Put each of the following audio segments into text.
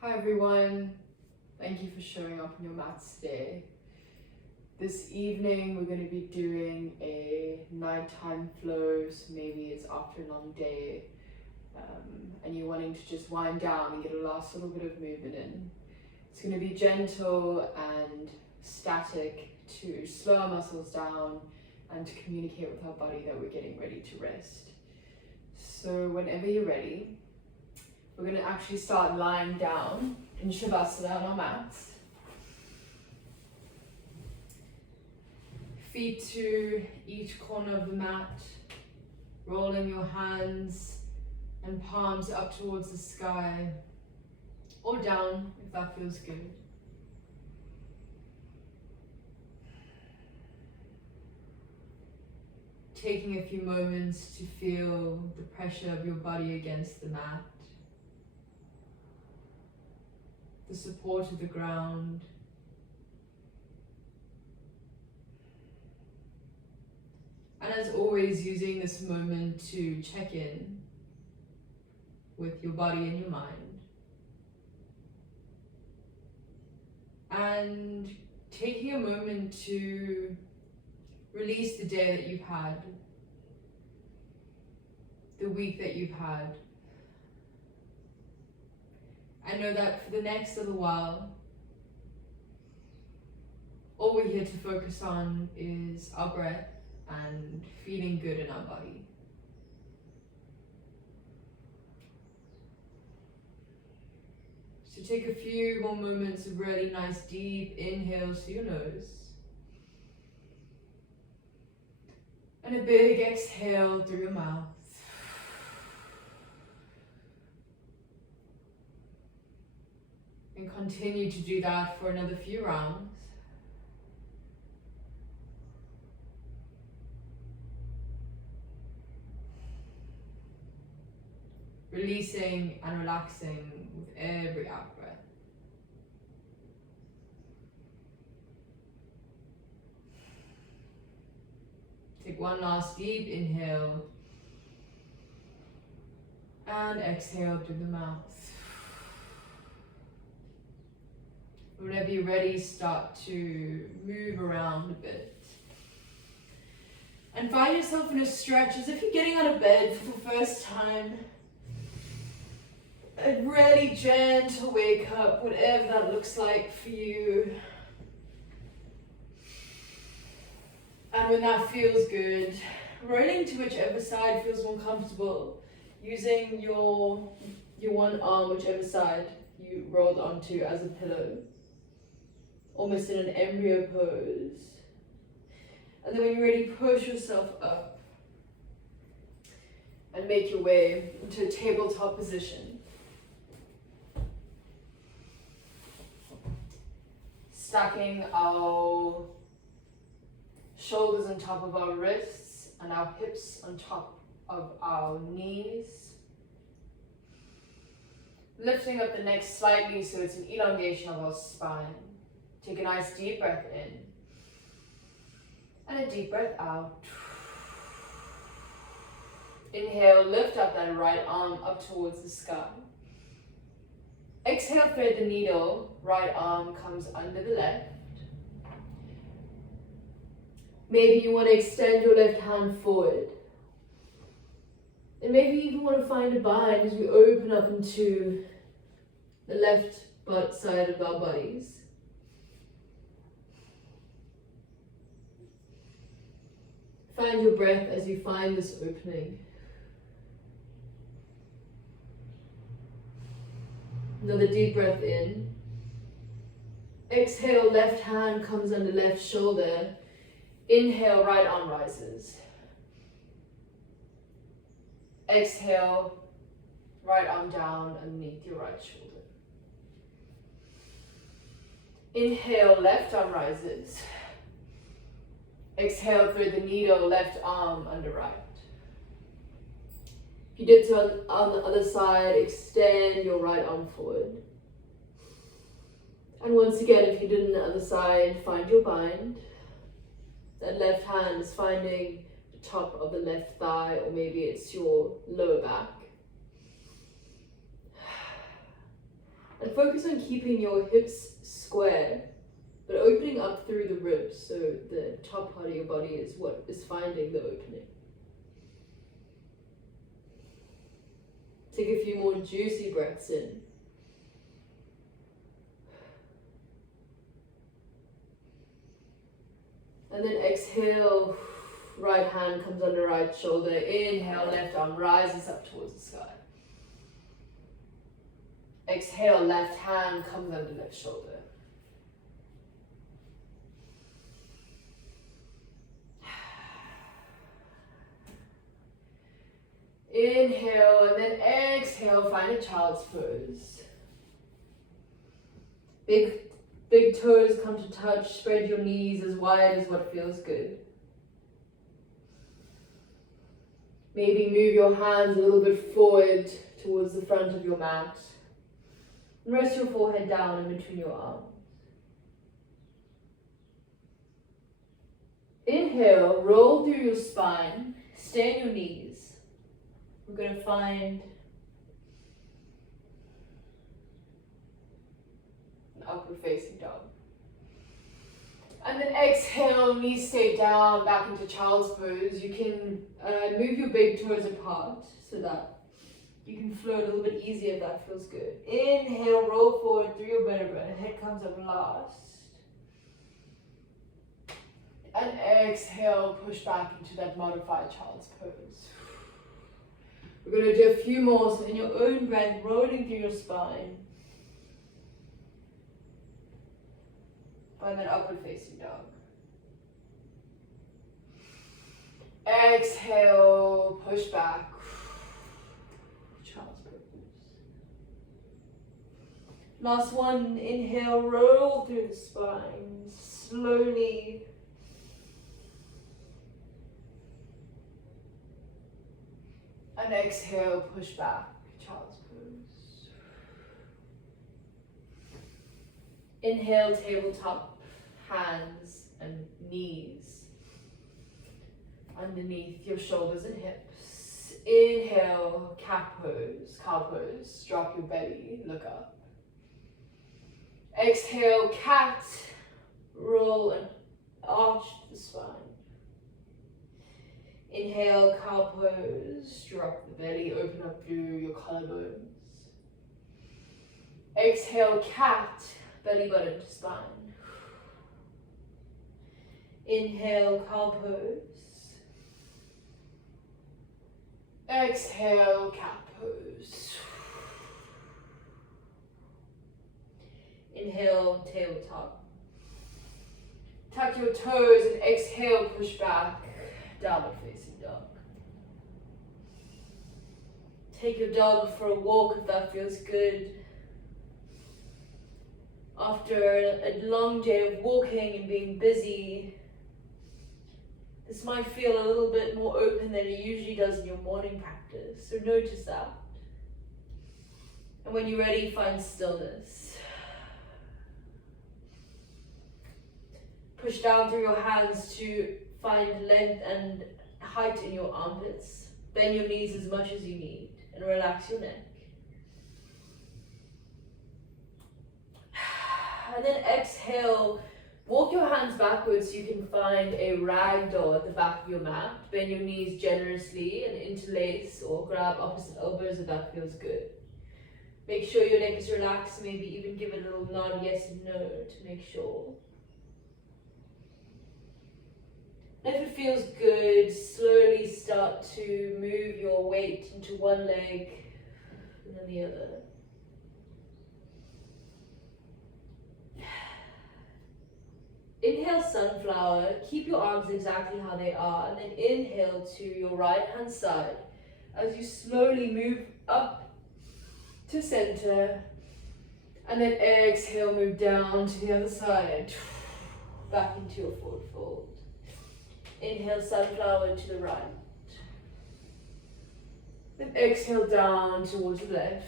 Hi everyone, thank you for showing up on your mats today. This evening we're going to be doing a nighttime flow, so maybe it's after a long day and you're wanting to just wind down and get a last little bit of movement in. It's going to be gentle and static to slow our muscles down and to communicate with our body that we're getting ready to rest. So whenever you're ready, we're going to actually start lying down in Shavasana on our mats. Feet to each corner of the mat, rolling your hands and palms up towards the sky, or down if that feels good. Taking a few moments to feel the pressure of your body against the mat, the support of the ground, and as always, using this moment to check in with your body and your mind, and taking a moment to release the day that you've had, the week that you've had. I know that for the next little while, all we're here to focus on is our breath and feeling good in our body. So take a few more moments of really nice deep inhales through your nose. And a big exhale through your mouth. And continue to do that for another few rounds. Releasing and relaxing with every out breath. Take one last deep inhale and exhale through the mouth. Whenever you're ready, start to move around a bit. And find yourself in a stretch as if you're getting out of bed for the first time. A really gentle wake up, whatever that looks like for you. And when that feels good, rolling to whichever side feels more comfortable, using your one arm, whichever side you rolled onto as a pillow, almost in an embryo pose. And then when you're ready, push yourself up and make your way into a tabletop position. Stacking our shoulders on top of our wrists and our hips on top of our knees. Lifting up the neck slightly so it's an elongation of our spine. Take a nice deep breath in and a deep breath out. Inhale, lift up that right arm up towards the sky. Exhale, thread the needle, right arm comes under the left. Maybe you want to extend your left hand forward. And maybe you even want to find a bind as we open up into the left butt side of our bodies. Find your breath as you find this opening. Another deep breath in. Exhale, left hand comes under left shoulder. Inhale, right arm rises. Exhale, right arm down underneath your right shoulder. Inhale, left arm rises. Exhale, thread the needle, left arm under right. If you did so on the other side, extend your right arm forward. And once again, if you did on the other side, find your bind. That left hand is finding the top of the left thigh, or maybe it's your lower back. And focus on keeping your hips square, but opening up through the ribs, so the top part of your body is what is finding the opening. Take a few more juicy breaths in. And then exhale, right hand comes under right shoulder. Inhale, left arm rises up towards the sky. Exhale, left hand comes under left shoulder. Inhale and then exhale, find a child's pose. Big toes come to touch, spread your knees as wide as what feels good. Maybe move your hands a little bit forward towards the front of your mat. And rest your forehead down in between your arms. Inhale, roll through your spine, stay on your knees. We're going to find an upward facing dog. And then exhale, knees stay down, back into child's pose. You can move your big toes apart so that you can float a little bit easier if that feels good. Inhale, roll forward through your vertebra. Head comes up last. And exhale, push back into that modified child's pose. We're going to do a few more, so in your own breath, rolling through your spine. Find that upward facing dog. Exhale, push back. Child's pose. Last one, inhale, roll through the spine. Slowly. And exhale, push back, child's pose. Inhale, tabletop, hands and knees underneath your shoulders and hips. Inhale, cat pose, cow pose, drop your belly, look up. Exhale, cat, roll and arch the spine. Inhale, cow pose, drop the belly, open up through your collarbones. Exhale, cat, belly button to spine. Inhale, cow pose. Exhale, cat pose. Inhale, tabletop. Tuck your toes and exhale, push back. Downward facing dog. Take your dog for a walk if that feels good. After a long day of walking and being busy, this might feel a little bit more open than it usually does in your morning practice, so notice that. And when you're ready, find stillness. Push down through your hands to find length and height in your armpits. Bend your knees as much as you need and relax your neck. And then exhale, walk your hands backwards so you can find a rag doll at the back of your mat. Bend your knees generously and interlace or grab opposite elbows if that feels good. Make sure your neck is relaxed, maybe even give it a little nod, yes and no, to make sure. If it feels good, slowly start to move your weight into one leg and then the other. Inhale, sunflower. Keep your arms exactly how they are, and then inhale to your right hand side as you slowly move up to center, and then exhale, move down to the other side, back into your forward fold. Inhale, sunflower to the right. Then exhale down towards the left.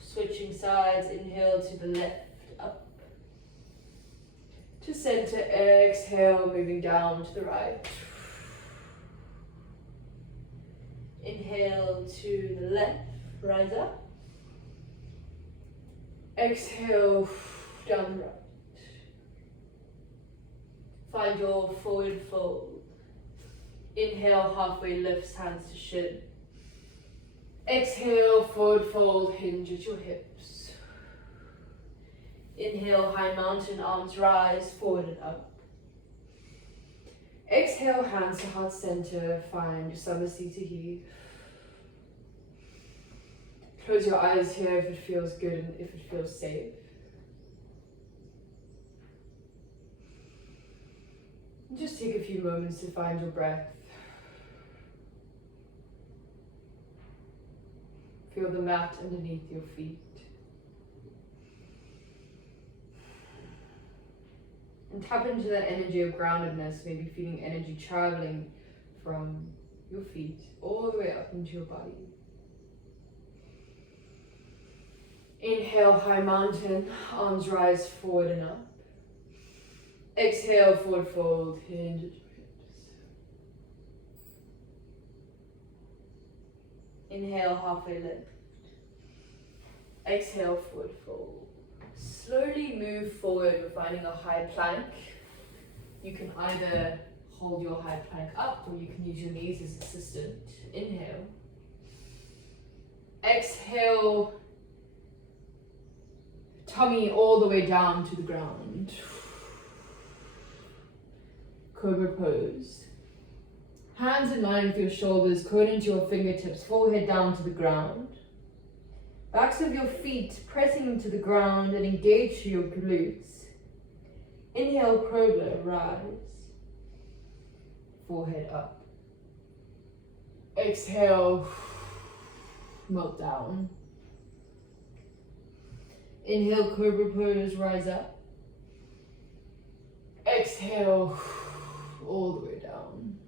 Switching sides, inhale to the left, up. To center, exhale, moving down to the right. Inhale to the left, rise up. Exhale, down the right. Find your forward fold. Inhale, halfway lifts, hands to shin. Exhale, forward fold, hinge at your hips. Inhale, high mountain, arms rise, forward and up. Exhale, hands to heart center, find Samasthiti here. Close your eyes here if it feels good and if it feels safe. And just take a few moments to find your breath. Feel the mat underneath your feet. And tap into that energy of groundedness, maybe feeling energy traveling from your feet all the way up into your body. Inhale, high mountain, arms rise forward and up. Exhale, forward fold, hinge at your hips. Inhale, halfway lift. Exhale, forward fold. Slowly move forward. We're finding a high plank. You can either hold your high plank up or you can use your knees as assistant. Inhale. Exhale. Tummy all the way down to the ground. Cobra pose. Hands in line with your shoulders, cone into your fingertips, forehead down to the ground. Backs of your feet pressing into the ground and engage through your glutes. Inhale, cobra, rise. Forehead up. Exhale, melt down. Inhale, cobra pose, rise up. Exhale, all the way down.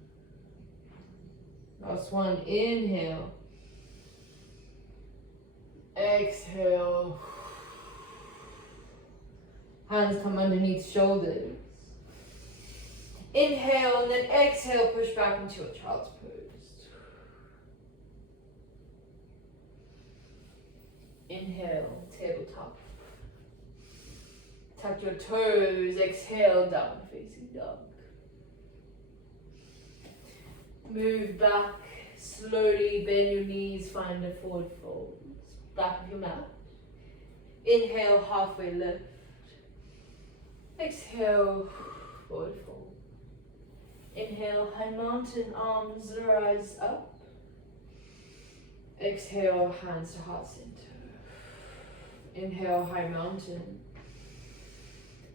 Last one, inhale. Exhale. Hands come underneath shoulders. Inhale and then exhale, push back into your child's pose. Inhale, tabletop. Tuck your toes, exhale, down facing dog. Move back, slowly bend your knees, find a forward fold. Back of your mat. Inhale, halfway lift. Exhale, forward fold. Inhale, high mountain, arms rise up. Exhale, hands to heart center. Inhale, high mountain.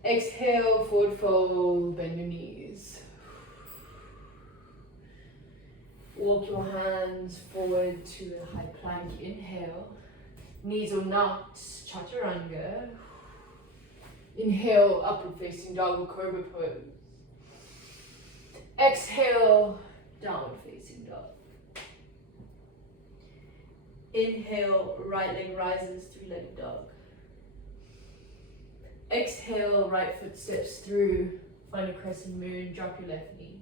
Exhale, forward fold, bend your knees. Walk your hands forward to a high plank. Inhale. Knees or not, chaturanga. Inhale, upward facing dog or cobra pose. Exhale, downward facing dog. Inhale, right leg rises, three-legged dog. Exhale, right foot steps through, find a crescent moon, drop your left knee.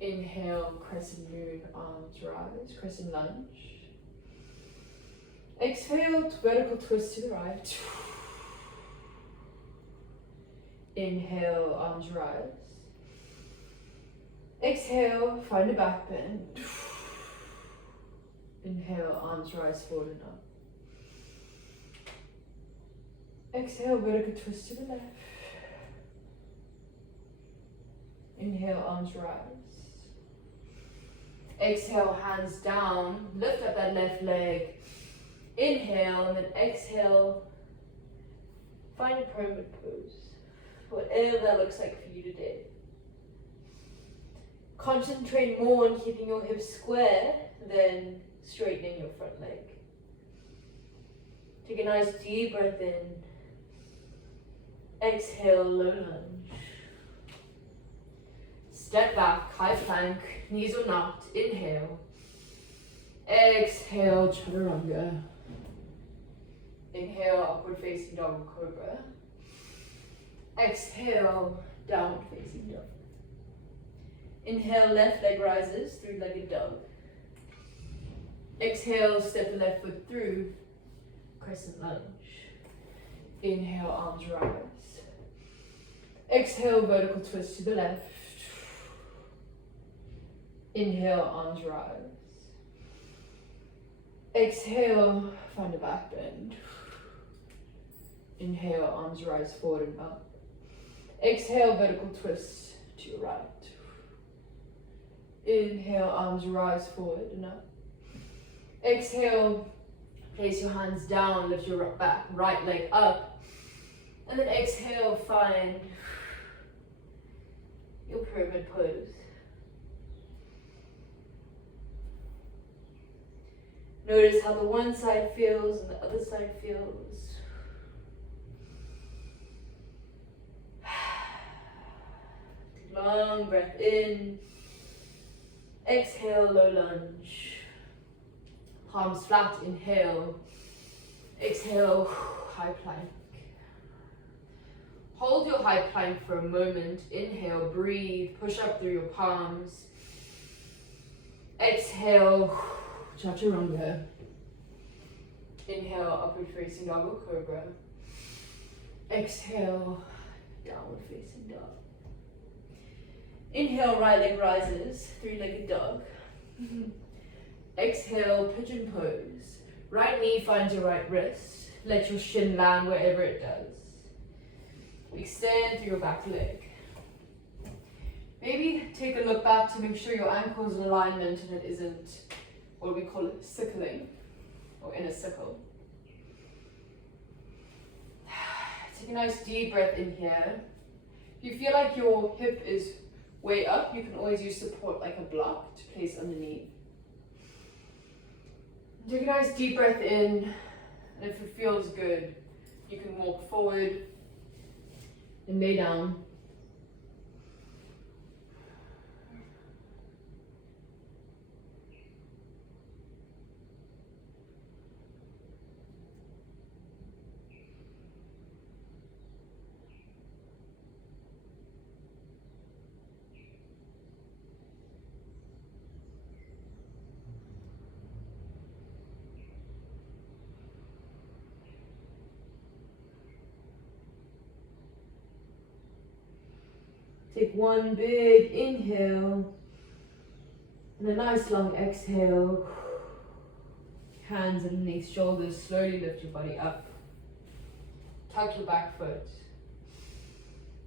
Inhale, crescent moon, arms rise, crescent lunge. Exhale, vertical twist to the right. Inhale, arms rise. Exhale, find a back bend. Inhale, arms rise forward and up. Exhale, vertical twist to the left. Inhale, arms rise. Exhale, hands down. Lift up that left leg. Inhale and then exhale. Find a pyramid pose. Whatever that looks like for you today. Concentrate more on keeping your hips square than straightening your front leg. Take a nice deep breath in. Exhale, low lunge. Step back, high plank, knees or not. Inhale. Exhale, chaturanga. Inhale, upward facing dog or cobra. Exhale, downward facing dog. Inhale, left leg rises, three-legged dog. Exhale, step the left foot through, crescent lunge. Inhale, arms rise. Exhale, vertical twist to the left. Inhale, arms rise. Exhale, find a back bend. Inhale, arms rise forward and up. Exhale, vertical twist to your right. Inhale, arms rise forward and up. Exhale, place your hands down, lift your right leg up. And then exhale, find your pyramid pose. Notice how the one side feels and the other side feels. Take a long breath in. Exhale, low lunge. Palms flat, inhale. Exhale, high plank. Hold your high plank for a moment. Inhale, breathe, push up through your palms. Exhale, chaturanga. Inhale, upward facing dog or cobra. Exhale, downward facing dog. Inhale, right leg rises, three-legged dog. Exhale, pigeon pose. Right knee finds your right wrist. Let your shin land wherever it does. Extend through your back leg. Maybe take a look back to make sure your ankle's in alignment and it isn't what we call it sickling or in a sickle. Take a nice deep breath in here. If you feel like your hip is way up, you can always use support like a block to place underneath. Take a nice deep breath in, and if it feels good, you can walk forward and lay down. Take one big inhale and a nice long exhale. Hands underneath shoulders, slowly lift your body up. Tuck your back foot.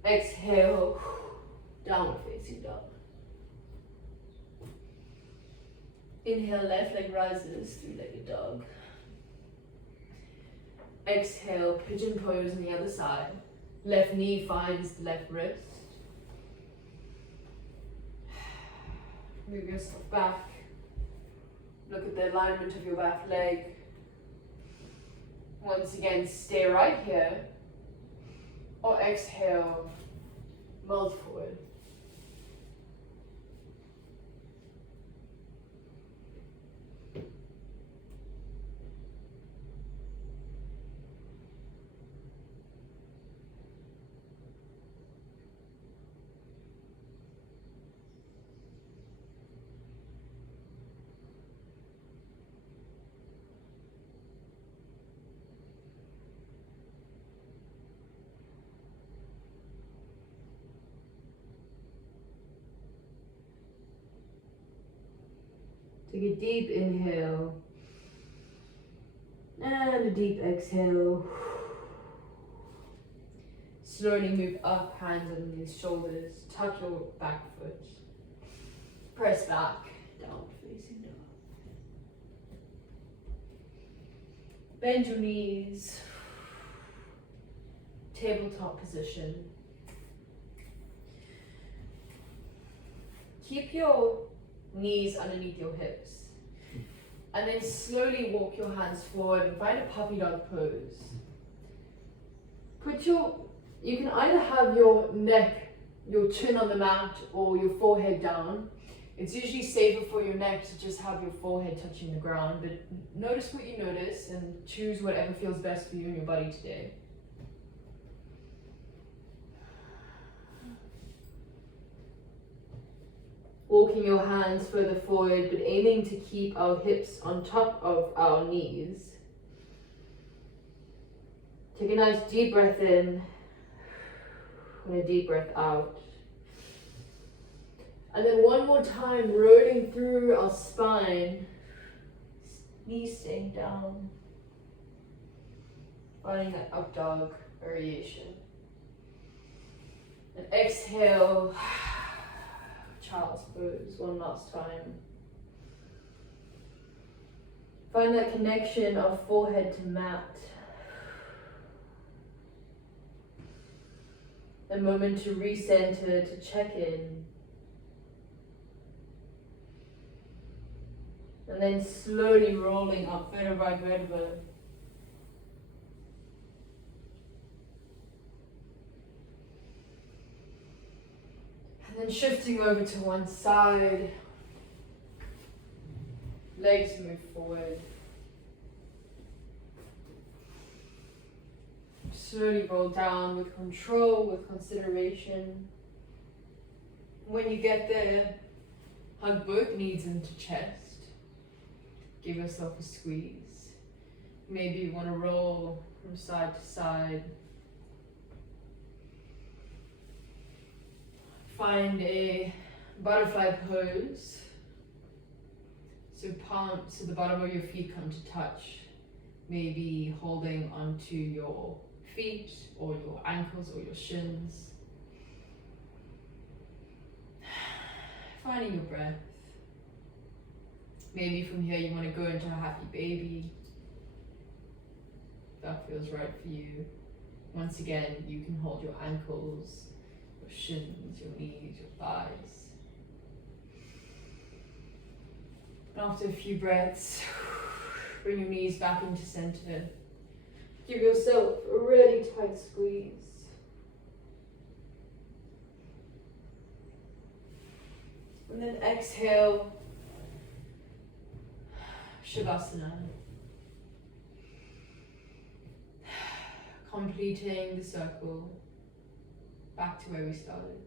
Exhale, downward facing dog. Inhale, left leg rises, three-legged dog. Exhale, pigeon pose on the other side. Left knee finds the left wrist. Move yourself back. Look at the alignment of your back leg. Once again, stay right here. Or exhale, melt forward. Take a deep inhale and a deep exhale. Slowly move up, hands underneath shoulders, tuck your back foot. Press back, downward facing dog. Bend your knees. Tabletop position. Keep your knees underneath your hips. And then slowly walk your hands forward and find a puppy dog pose. You can either have your neck, your chin on the mat or your forehead down. It's usually safer for your neck to just have your forehead touching the ground, but notice what you notice and choose whatever feels best for you and your body today. Walking your hands further forward, but aiming to keep our hips on top of our knees. Take a nice deep breath in and a deep breath out. And then one more time, rolling through our spine, knees staying down. Finding that up dog variation. And exhale, child's pose one last time. Find that connection of forehead to mat. A moment to recenter, to check in. And then slowly rolling up vertebra by vertebra. And then shifting over to one side. Legs move forward. Slowly roll down with control, with consideration. When you get there, hug both knees into chest. Give yourself a squeeze. Maybe you want to roll from side to side. Find a butterfly pose. So the bottom of your feet come to touch. Maybe holding onto your feet or your ankles or your shins. Finding your breath. Maybe from here you want to go into a happy baby. That feels right for you. Once again, you can hold your ankles, your shins, your knees, your thighs. And after a few breaths, bring your knees back into center. Give yourself a really tight squeeze. And then exhale, Shavasana. Completing the circle back to where we started.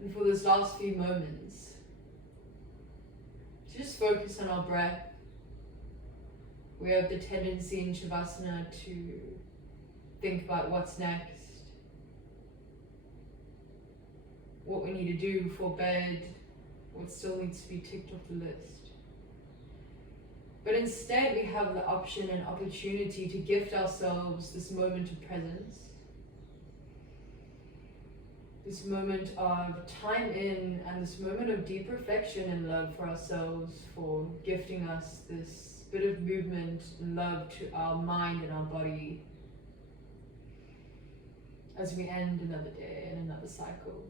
And for those last few moments, just focus on our breath. We have the tendency in Shavasana to think about what's next, what we need to do before bed, what still needs to be ticked off the list. But instead we have the option and opportunity to gift ourselves this moment of presence, this moment of time in, and this moment of deep reflection and love for ourselves, for gifting us this bit of movement and love to our mind and our body as we end another day and another cycle.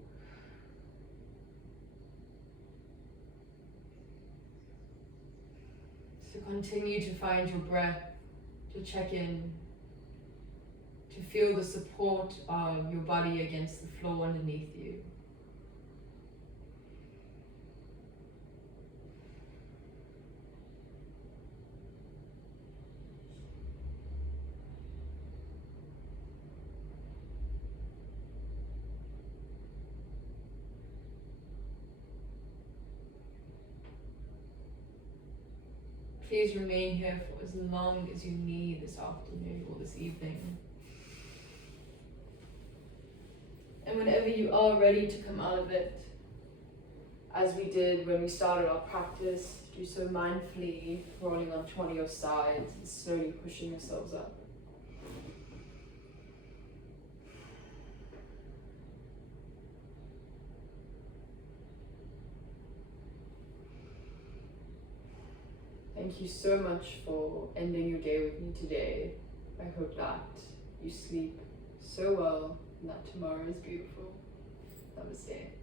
So continue to find your breath, to check in, to feel the support of your body against the floor underneath you. Please remain here for as long as you need this afternoon or this evening. And whenever you are ready to come out of it, as we did when we started our practice, do so mindfully, rolling onto one of your sides and slowly pushing yourselves up. Thank you so much for ending your day with me today. I hope that you sleep so well and that tomorrow is beautiful. Namaste.